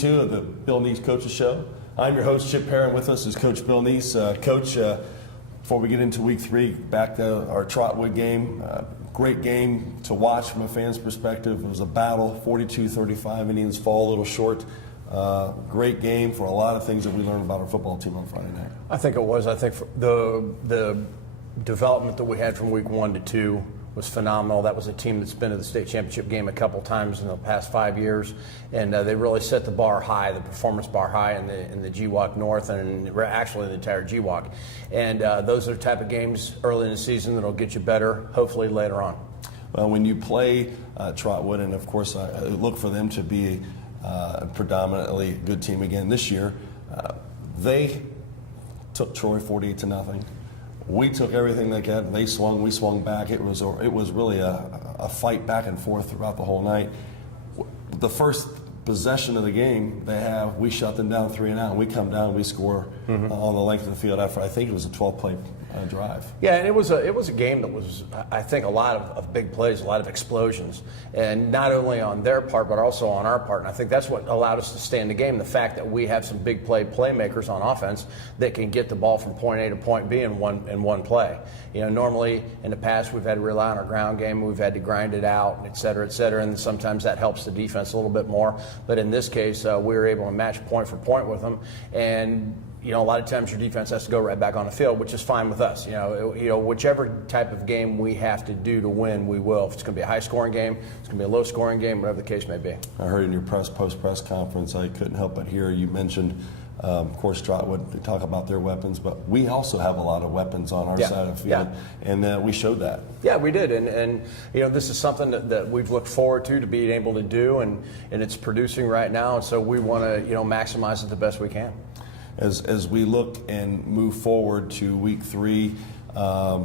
2 of the Bill Nees Coaches Show. I'm your host, Chip Hare, and with us is Coach Bill Nees. Coach, before we get into week 3, back to our Trotwood game. Great game to watch from a fan's perspective. It was a battle, 42-35. Indians fall a little short. Great game for a lot of things that we learned about our football team on Friday night. I think it was. I think the development that we had from week 1 to 2 was phenomenal. That was a team that's been to the state championship game a couple times in the past 5 years, and they really set the bar high, the performance bar high in the GWAC North and actually the entire GWAC. And those are the type of games early in the season that'll get you better, hopefully later on. Well, when you play Trotwood, and of course I look for them to be a predominantly good team again this year, they took Troy 48-0. We took everything they got. They swung, we swung back. It was really a fight back and forth throughout the whole night. The first possession of the game we shut them down 3-0. We come down, we score on the length of the field after I think it was a 12-play drive. Yeah, and it was a game that was, I think, a lot of big plays, a lot of explosions, and not only on their part but also on our part. And I think that's what allowed us to stay in the game. The fact that we have some big playmakers on offense that can get the ball from point A to point B in one play. You know, normally in the past we've had to rely on our ground game, we've had to grind it out, et cetera, and sometimes that helps the defense a little bit more. But in this case, we were able to match point for point with them, and you know, a lot of times your defense has to go right back on the field, which is fine with us. You know, whichever type of game we have to do to win, we will. If it's going to be a high-scoring game, it's going to be a low-scoring game, whatever the case may be. I heard in your post-press conference, I couldn't help but hear you mentioned, of course, Trotwood, they talk about their weapons, but we also have a lot of weapons on our side of the field, and we showed that. Yeah, we did, and you know, this is something that we've looked forward to being able to do, and it's producing right now, and so we want to, you know, maximize it the best we can. As we look and move forward to week 3,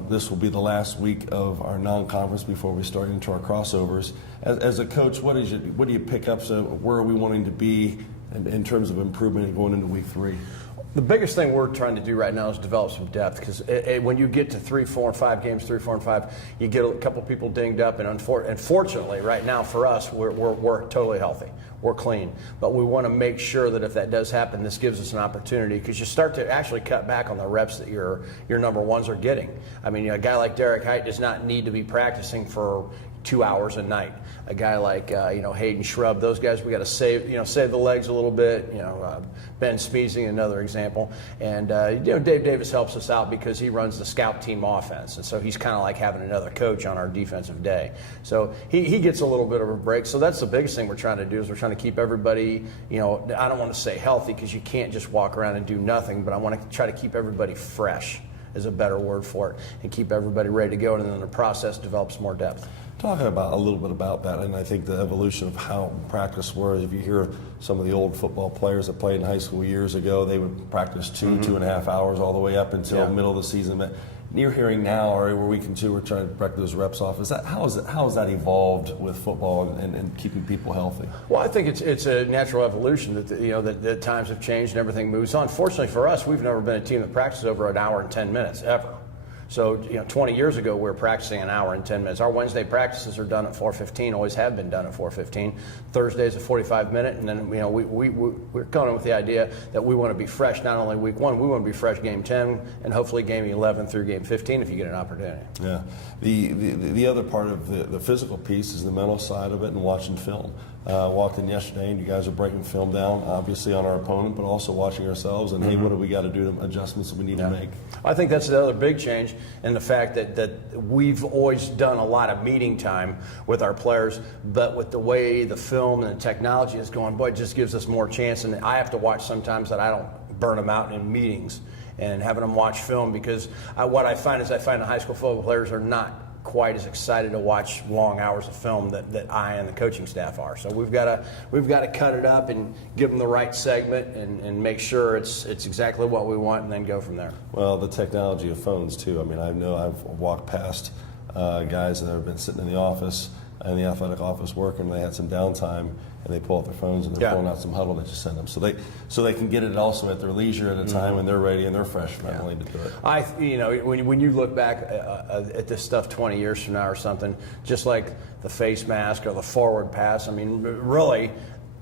this will be the last week of our non-conference before we start into our crossovers. As a coach, what do you pick up? So where are we wanting to be in terms of improvement going into week 3? The biggest thing we're trying to do right now is develop some depth, because when you get to 3, 4, and 5 games, 3, 4, and 5, you get a couple people dinged up, and unfortunately, right now for us, we're totally healthy. We're clean, but we want to make sure that if that does happen, this gives us an opportunity, because you start to actually cut back on the reps that your number ones are getting. I mean, a guy like Derek Height does not need to be practicing for 2 hours a night. A guy like Hayden Shrub, those guys we got to save the legs a little bit. Ben Smeezing, another example, and Dave Davis helps us out because he runs the scout team offense, and so he's kind of like having another coach on our defensive day. So he gets a little bit of a break. So that's the biggest thing we're trying to do, is we're trying to keep everybody. I don't want to say healthy, because you can't just walk around and do nothing, but I want to try to keep everybody fresh, is a better word for it, and keep everybody ready to go, and then the process develops more depth. Talking about a little bit about that, and I think the evolution of how practice was. If you hear some of the old football players that played in high school years ago, they would practice 2.5 hours all the way up until middle of the season. But you're hearing now, or we're week 2, we're trying to break those reps off. How has that evolved with football and keeping people healthy? Well, I think it's a natural evolution that times have changed and everything moves on. Fortunately for us, we've never been a team that practices over an hour and 10 minutes ever. So 20 years ago, we were practicing an hour and 10 minutes. Our Wednesday practices are done at 4:15, always have been done at 4:15. Thursday's a 45-minute, and then we're going with the idea that we want to be fresh not only week 1, we want to be fresh game 10 and hopefully game 11 through game 15 if you get an opportunity. Yeah. The other part of the physical piece is the mental side of it and watching film. Walked in yesterday, and you guys are breaking film down, obviously on our opponent, but also watching ourselves. And hey, what do we got to do? Adjustments that we need to make. I think that's the other big change, in the fact that we've always done a lot of meeting time with our players, but with the way the film and the technology is going, boy, it just gives us more chance. And I have to watch sometimes that I don't burn them out in meetings and having them watch film, because what I find the high school football players are not quite as excited to watch long hours of film that I and the coaching staff are. So we've got to cut it up and give them the right segment and make sure it's exactly what we want, and then go from there. Well, the technology of phones too. I mean, I know I've walked past guys that have been sitting in the office, in the athletic office working. They had some downtime, and they pull out their phones and they're pulling out some huddle that you send them, so they can get it also at their leisure at a time when they're ready and they're fresh mentally to do it. When you look back at this stuff 20 years from now or something, just like the face mask or the forward pass, I mean, really,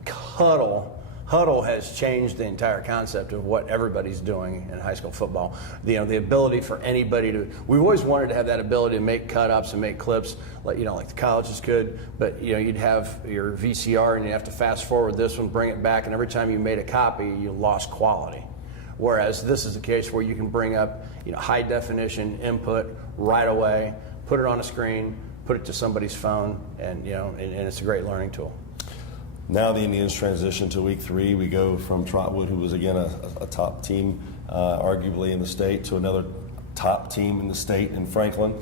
huddle huddle has changed the entire concept of what everybody's doing in high school football. The ability for anybody to, we've always wanted to have that ability to make cut-ups and make clips, like the colleges could, but you'd have your VCR and you have to fast forward this one, bring it back, and every time you made a copy, you lost quality. Whereas this is the case where you can bring up high definition input right away, put it on a screen, put it to somebody's phone, and and it's a great learning tool. Now the Indians transition to week 3. We go from Trotwood, who was again a top team, arguably in the state, to another top team in the state in Franklin.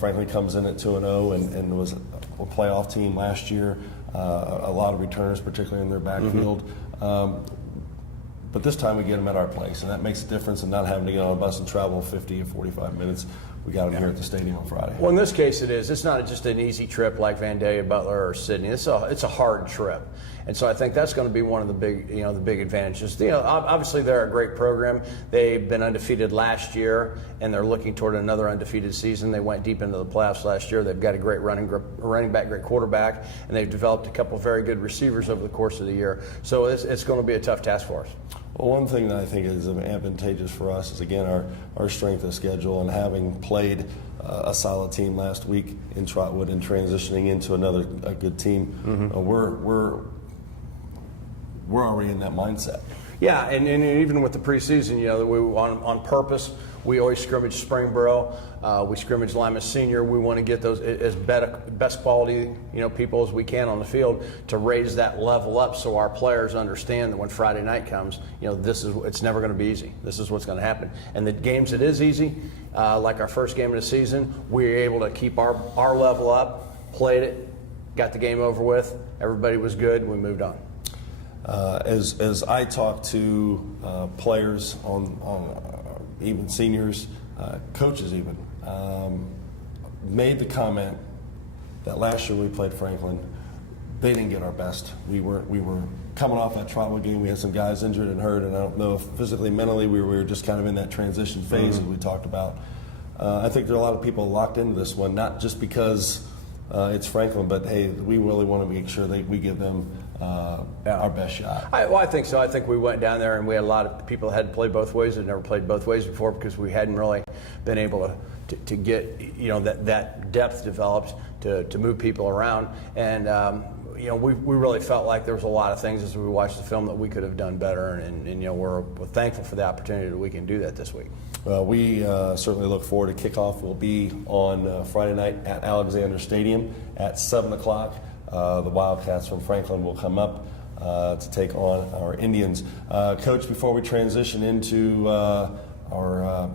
Franklin comes in at 2-0 and was a playoff team last year. A lot of returners, particularly in their backfield. But this time we get them at our place, and that makes a difference in not having to get on a bus and travel 50 or 45 minutes. We got them here at the stadium on Friday. Well, in this case it is. It's not just an easy trip like Vandalia, Butler, or Sydney. It's a hard trip. And so I think that's going to be one of the big advantages. Obviously they're a great program. They've been undefeated last year, and they're looking toward another undefeated season. They went deep into the playoffs last year. They've got a great running back, great quarterback, and they've developed a couple of very good receivers over the course of the year. So it's going to be a tough task for us. Well, one thing that I think is advantageous for us is, again, our strength of schedule, and having played a solid team last week in Trotwood and transitioning into a good team. We're already in that mindset. Yeah, and even with the preseason, we on purpose, we always scrimmage Springboro. We scrimmage Lima Senior. We want to get those as best quality people as we can on the field to raise that level up, so our players understand that when Friday night comes, it's never going to be easy. This is what's going to happen. And the games it is easy, like our first game of the season, we were able to keep our level up, played it, got the game over with. Everybody was good. We moved on. As I talk to players on even seniors, coaches even, made the comment that last year we played Franklin, they didn't get our best. We were coming off that Trotwood game. We had some guys injured and hurt, and I don't know if physically, mentally, we were just kind of in that transition phase as we talked about. I think there are a lot of people locked into this one, not just because it's Franklin, but hey, we really want to make sure that we give them our best shot. I think so. I think we went down there and we had a lot of people that hadn't played both ways, had never played both ways before, because we hadn't really been able to get that depth developed to move people around. And we really felt like there was a lot of things as we watched the film that we could have done better, and we're thankful for the opportunity that we can do that this week. Well, we certainly look forward to kickoff. Will be on Friday night at Alexander Stadium at 7 o'clock. The Wildcats from Franklin will come up to take on our Indians. Coach, before we transition into our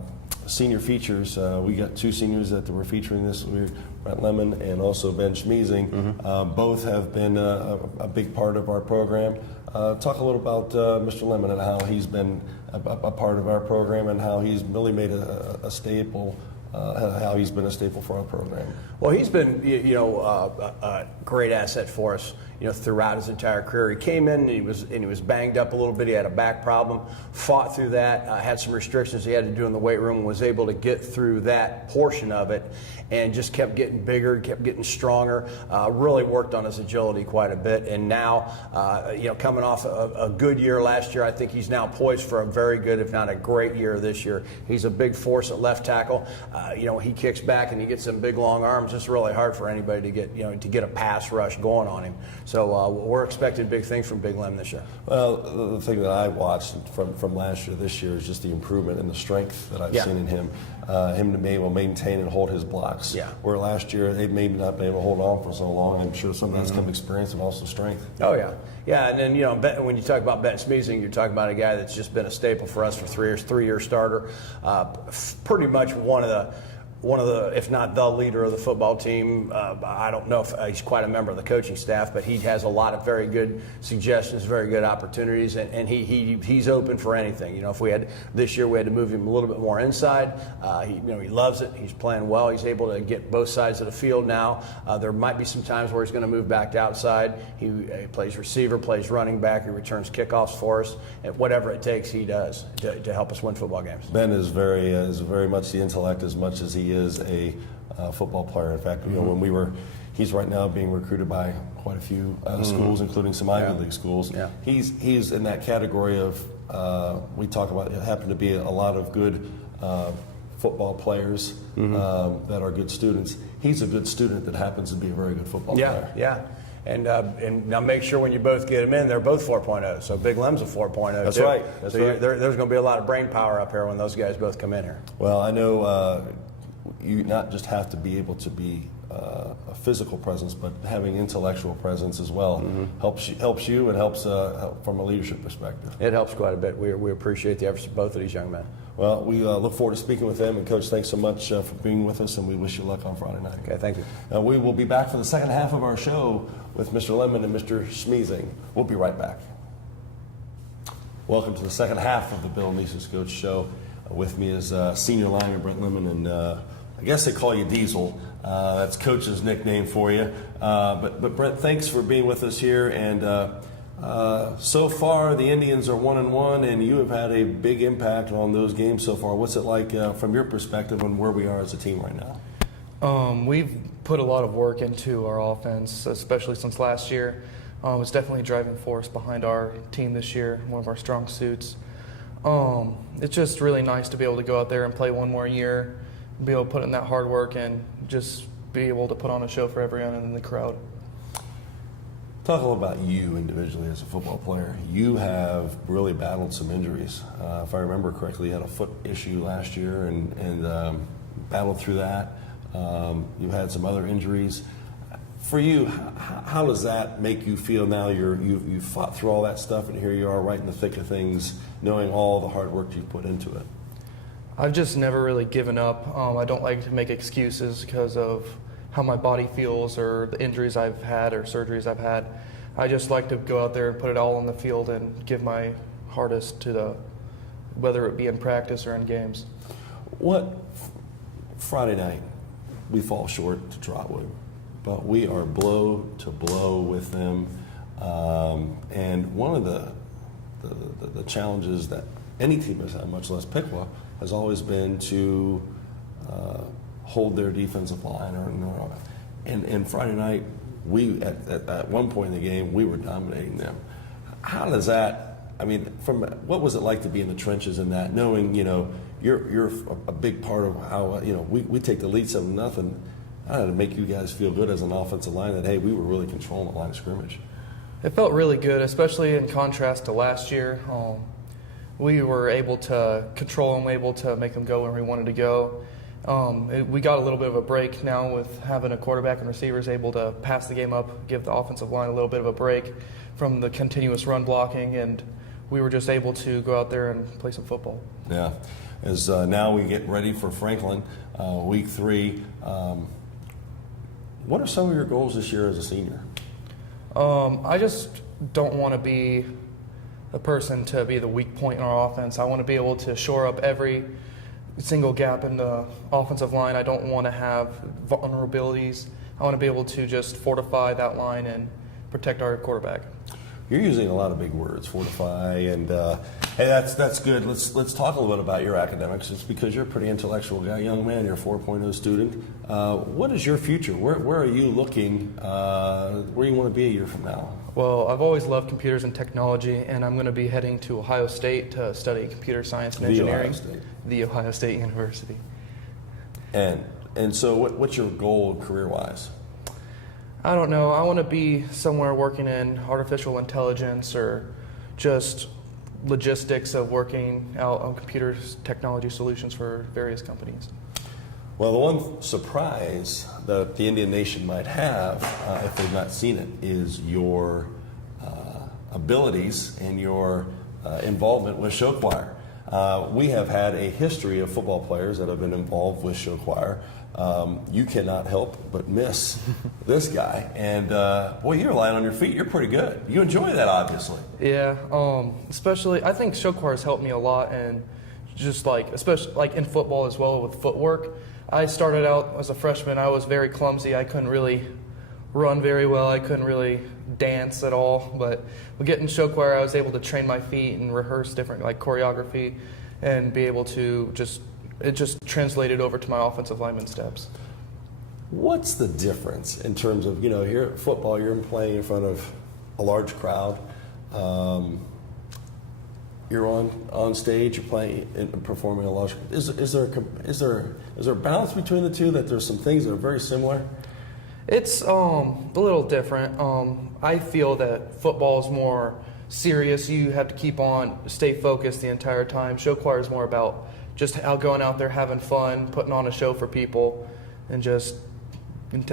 senior features, we got 2 seniors that we're featuring this week, Brent Lemon and also Ben Schmeezing. Both have been a big part of our program. Talk a little about Mr. Lemon and how he's been a part of our program and how he's really made a staple, how he's been a staple for our program. Well, he's been a great asset for us throughout his entire career. He came in and he was banged up a little bit. He had a back problem, fought through that, had some restrictions he had to do in the weight room, and was able to get through that portion of it, and just kept getting bigger, kept getting stronger, really worked on his agility quite a bit. And now, coming off a good year last year, I think he's now poised for a very good, if not a great year this year. He's a big force at left tackle. He kicks back and he gets some big long arms. It's really hard for anybody to get a pass rush going on him. So we're expecting big things from Big Lem this year. Well, the thing that I watched from last year this year is just the improvement in the strength that I've seen in him. Him to be able to maintain and hold his blocks. Yeah. Where last year they maybe not been able to hold on for so long. I'm sure some of that's come experience and also strength. Oh yeah, yeah. And then when you talk about Ben Schmeezing, you're talking about a guy that's just been a staple for us for 3 years, 3-year starter, pretty much one of the, if not the leader of the football team. I don't know if he's quite a member of the coaching staff, but he has a lot of very good suggestions, very good opportunities, and he's open for anything. If we had this year, we had to move him a little bit more inside. He loves it. He's playing well. He's able to get both sides of the field now. There might be some times where he's going to move back to outside. He plays receiver, plays running back. He returns kickoffs for us. And whatever it takes, he does to help us win football games. Ben is very much the intellect as much as he is a football player. In fact, when we were He's right now being recruited by quite a few schools, including some Ivy League schools. Yeah. He's in that category of, we talk about, it happen to be a lot of good football players that are good students. He's a good student that happens to be a very good football player. Yeah. And now make sure when you both get them in, they're both 4.0. So Big Lem's a 4.0. That's too. right. There's going to be a lot of brain power up here when those guys both come in here. Well, I know you not just have to be able to be a physical presence, but having intellectual presence as well helps you and helps from a leadership perspective. It helps quite a bit. We appreciate the efforts of both of these young men. Well, we look forward to speaking with them. And, Coach, thanks so much for being with us, and we wish you luck on Friday night. Okay, thank you. We will be back for the second half of our show with Mr. Lemon and Mr. Schmeezing. We'll be right back. Welcome to the second half of the Bill Nees Coach Show. With me is senior lineman Brent Lemon, and I guess they call you Diesel. That's Coach's nickname for you. But Brent, thanks for being with us here. And so far, the Indians are 1-1, and you have had a big impact on those games so far. What's it like from your perspective and where we are as a team right now? We've put a lot of work into our offense, especially since last year. It's definitely a driving force behind our team this year, one of our strong suits. It's just really nice to be able to go out there and play one more year, be able to put in that hard work, and just be able to put on a show for everyone in the crowd. Talk a little about you individually as a football player. You have really battled some injuries. If I remember correctly, you had a foot issue last year and battled through that. You've had some other injuries. For you, how does that make you feel now? You've fought through all that stuff, and here you are right in the thick of things, knowing all the hard work you've put into it. I've just never really given up. I don't like to make excuses because of how my body feels or the injuries I've had or surgeries I've had. I just like to go out there and put it all on the field and give my hardest to whether it be in practice or in games. Friday night, we fall short to Trotwood, but we are blow to blow with them. And one of the challenges that any team has had, much less Piqua, has always been to hold their defensive line. And Friday night, we at one point in the game, we were dominating them. How does that? I mean, what was it like to be in the trenches in that, knowing you're a big part of how we take the lead 7-0. How did it make you guys feel good as an offensive line that hey, we were really controlling the line of scrimmage? It felt really good, especially in contrast to last year. We were able to control them, able to make them go where we wanted to go. We got a little bit of a break now with having a quarterback and receivers able to pass the game up, give the offensive line a little bit of a break from the continuous run blocking, and we were just able to go out there and play some football. Yeah. As now we get ready for Franklin, week 3. What are some of your goals this year as a senior? I just don't want to be the person to be the weak point in our offense. I want to be able to shore up every single gap in the offensive line. I don't want to have vulnerabilities. I want to be able to just fortify that line and protect our quarterback. You're using a lot of big words, fortify, and hey, that's good. Let's talk a little bit about your academics. It's because you're a pretty intellectual guy, young man. You're a 4.0 student. What is your future? Where are you looking? Where do you want to be a year from now? Well, I've always loved computers and technology, and I'm going to be heading to Ohio State to study computer science and engineering. The Ohio State University. And so what's your goal career-wise? I don't know. I want to be somewhere working in artificial intelligence or just logistics of working out on computer technology solutions for various companies. Well, the one surprise that the Indian Nation might have, if they've not seen it, is your abilities and your involvement with show choir. We have had a history of football players that have been involved with show choir. You cannot help but miss this guy. And, boy, you're lying on your feet. You're pretty good. You enjoy that, obviously. Yeah, especially I think show choir has helped me a lot, and just especially in football as well with footwork. I started out as a freshman. I was very clumsy. I couldn't really run very well. I couldn't really dance at all. But getting show choir, I was able to train my feet and rehearse different choreography and be able to it just translated over to my offensive lineman steps. What's the difference in terms of, here at football, you're playing in front of a large crowd. You're on stage, you're playing and performing a large. Is there a balance between the two, that there's some things that are very similar? It's a little different. I feel that football is more serious. You have to stay focused the entire time. Show choir is more about just going out there having fun, putting on a show for people, and just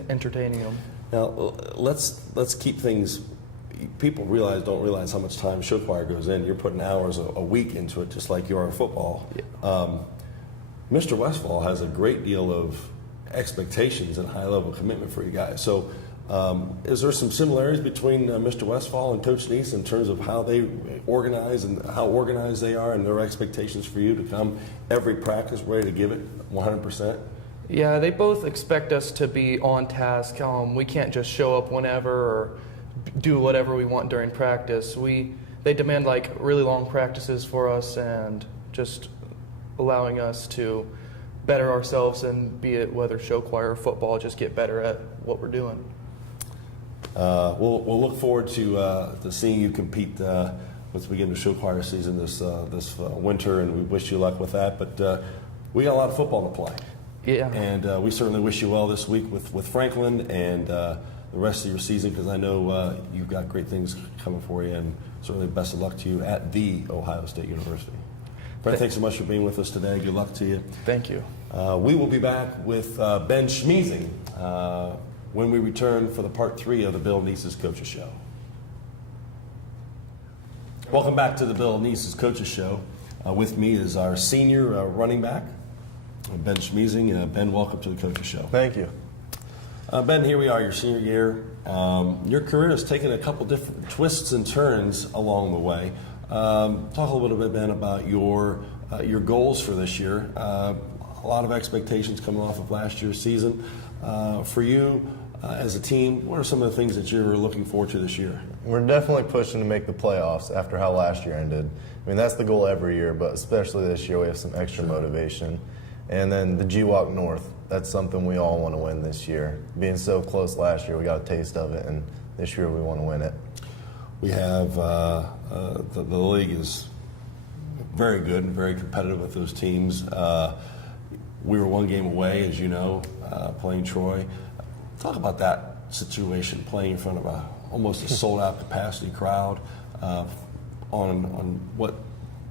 entertaining them. Now let's keep things. People don't realize how much time show choir goes in. You're putting hours a week into it, just like you are in football. Yeah. Mr. Westfall has a great deal of expectations and high level commitment for you guys. So, is there some similarities between Mr. Westfall and Coach Nees in terms of how they organize and how organized they are, and their expectations for you to come every practice ready to give it 100%? Yeah, they both expect us to be on task. We can't just show up whenever or do whatever we want during practice. They demand like really long practices for us, and just allowing us to better ourselves, and be it whether show choir or football, just get better at what we're doing. We'll look forward to seeing you compete once we get into show choir season this winter, and we wish you luck with that. But we got a lot of football to play. Yeah. And we certainly wish you well this week with Franklin and the rest of your season, because I know you've got great things coming for you, and certainly best of luck to you at the Ohio State University. Brent, thanks so much for being with us today. Good luck to you. Thank you. We will be back with Ben Schmeezing when we return for the part 3 of the Bill Nees' Coaches Show. Welcome back to the Bill Nees' Coaches Show. With me is our senior running back, Ben Schmeezing. Ben, welcome to the Coaches Show. Thank you. Ben, here we are, your senior year. Your career has taken a couple different twists and turns along the way. Talk a little bit, Ben, about your goals for this year. A lot of expectations coming off of last year's season. For you, as a team, what are some of the things that you're looking forward to this year? We're definitely pushing to make the playoffs after how last year ended. I mean, that's the goal every year, but especially this year we have some extra motivation. And then the GWAC North, that's something we all want to win this year. Being so close last year, we got a taste of it, and this year we want to win it. We have the league is very good and very competitive with those teams. We were one game away, as you know, playing Troy. Talk about that situation, playing in front of almost a sold-out capacity crowd on what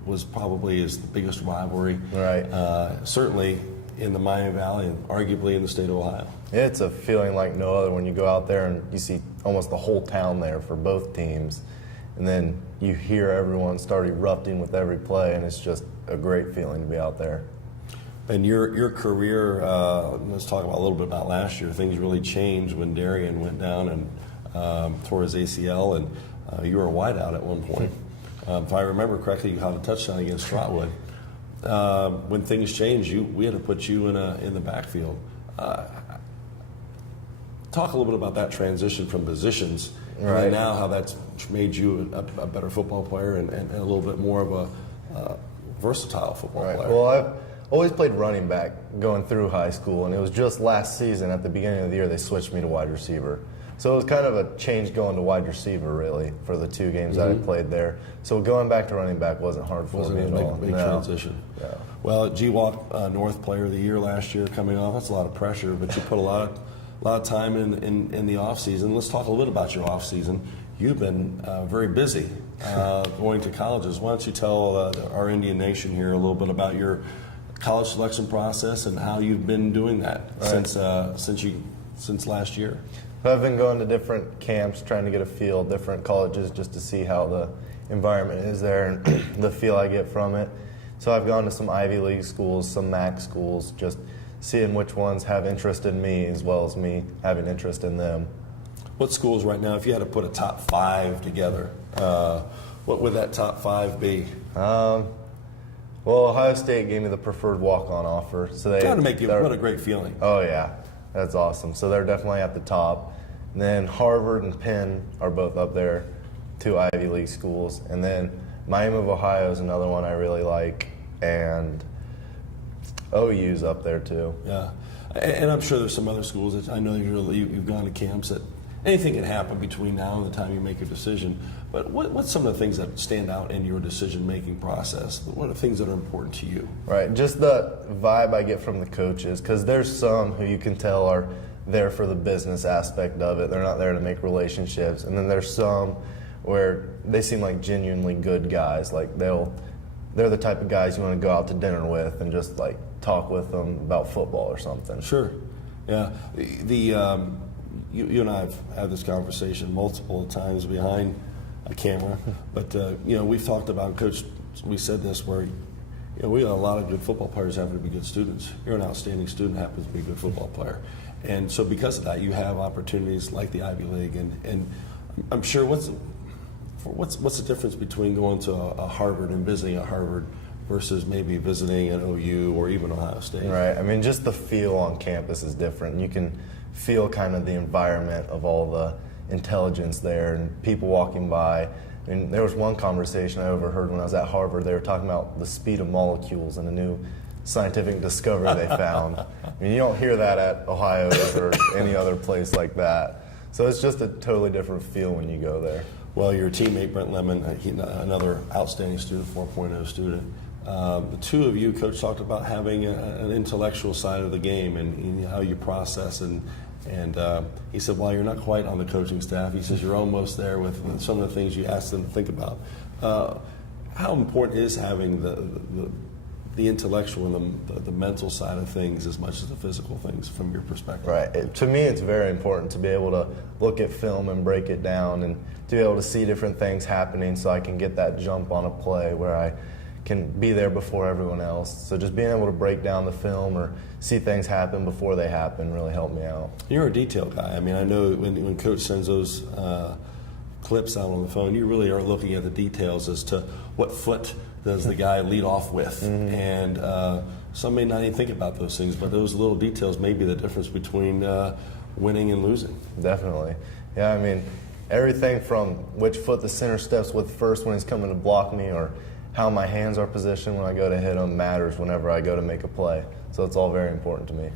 was probably is the biggest rivalry. Right. Certainly in the Miami Valley and arguably in the state of Ohio. It's a feeling like no other when you go out there and you see almost the whole town there for both teams. And then you hear everyone start erupting with every play, and it's just a great feeling to be out there. And your career, let's talk about a little bit about last year. Things really changed when Darian went down and tore his ACL, and you were a wideout at one point. If I remember correctly, you had a touchdown against Trotwood. When things changed, we had to put you in the backfield. Talk a little bit about that transition from positions, right, and now how that's made you a better football player and a little bit more of a versatile football player. Well, I've always played running back going through high school, and it was just last season at the beginning of the year they switched me to wide receiver. So it was kind of a change going to wide receiver, really, for the 2 games that I played there. So going back to running back wasn't hard for me at all. Big transition. Yeah. Well, at GWAC North Player of the Year last year coming off, that's a lot of pressure, but you put a lot of time in the off season. Let's talk a little bit about your off season. You've been very busy going to colleges. Why don't you tell our Indian Nation here a little bit about your college selection process and how you've been doing that since last year? I've been going to different camps, trying to get a feel, different colleges, just to see how the environment is there and the feel I get from it. So I've gone to some Ivy League schools, some MAC schools, just seeing which ones have interest in me as well as me having interest in them. What schools right now, if you had to put a top 5 together, what would that top 5 be? Well, Ohio State gave me the preferred walk-on offer. So they Gotta make you, what a great feeling. Oh yeah, that's awesome. So they're definitely at the top. And then Harvard and Penn are both up there, 2 Ivy League schools. And then Miami of Ohio is another one I really like, and OU's up there too. Yeah. And I'm sure there's some other schools that I know you've gone to camps that anything can happen between now and the time you make a decision. But what's some of the things that stand out in your decision-making process? What are the things that are important to you? Right, just the vibe I get from the coaches, because there's some who you can tell are there for the business aspect of it. They're not there to make relationships. And then there's some where they seem like genuinely good guys. Like they're the type of guys you want to go out to dinner with and just like talk with them about football or something. Sure. Yeah. You and I have had this conversation multiple times behind a camera, but we've talked about, Coach, we said this where we have a lot of good football players happen to be good students. You're an outstanding student, happens to be a good football player. And so because of that, you have opportunities like the Ivy League, and I'm sure what's the difference between going to a Harvard and visiting a Harvard versus maybe visiting an OU or even Ohio State? Right. I mean, just the feel on campus is different. You can feel kind of the environment of all the intelligence there and people walking by. And there was one conversation I overheard when I was at Harvard. They were talking about the speed of molecules and a new scientific discovery they found. I mean, you don't hear that at Ohio or any other place like that. So it's just a totally different feel when you go there. Well, your teammate, Brent Lemon, another outstanding student, 4.0 student. The two of you, Coach, talked about having an intellectual side of the game and how you process. And he said, while you're not quite on the coaching staff, he says you're almost there with some of the things you asked them to think about. How important is having the intellectual and the mental side of things as much as the physical things from your perspective? Right. To me, it's very important to be able to look at film and break it down and to be able to see different things happening so I can get that jump on a play where I can be there before everyone else. So just being able to break down the film or see things happen before they happen really helped me out. You're a detail guy. I mean, I know when Coach sends those clips out on the phone, you really are looking at the details as to what foot does the guy lead off with. Mm-hmm. And some may not even think about those things, but those little details may be the difference between winning and losing. Definitely. Yeah, I mean, everything from which foot the center steps with first when he's coming to block me or how my hands are positioned when I go to hit them matters whenever I go to make a play. So it's all very important to me.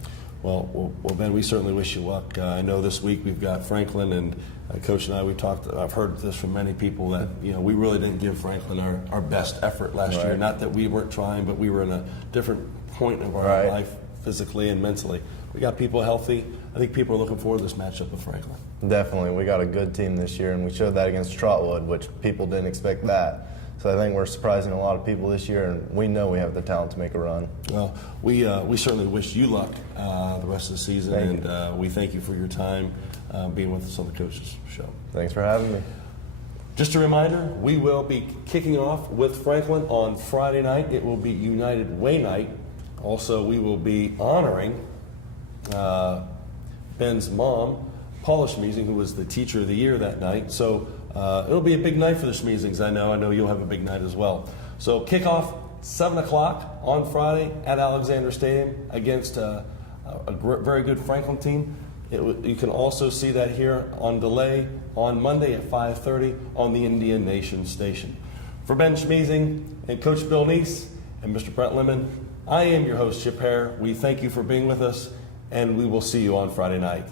Well, Ben, we certainly wish you luck. I know this week we've got Franklin, and Coach and I, I've heard this from many people that, we really didn't give Franklin our best effort last year. Not that we weren't trying, but we were in a different point of our life physically and mentally. We got people healthy. I think people are looking forward to this matchup with Franklin. Definitely. We got a good team this year, and we showed that against Trotwood, which people didn't expect that. So I think we're surprising a lot of people this year, and we know we have the talent to make a run. Well, we certainly wish you luck the rest of the season, and we thank you for your time being with us on the Coaches Show. Thanks for having me. Just a reminder, we will be kicking off with Franklin on Friday night. It will be United Way night. Also, we will be honoring Ben's mom, Paula Schmeezing, who was the Teacher of the Year that night. So it'll be a big night for the Schmeezings. I know you'll have a big night as well. So kickoff 7 o'clock on Friday at Alexander Stadium against a very good Franklin team. You can also see that here on delay on Monday at 5:30 on the Indian Nation station. For Ben Schmeezing and Coach Bill Nees and Mr. Brent Lemon, I am your host, Chip Hare. We thank you for being with us, and we will see you on Friday night.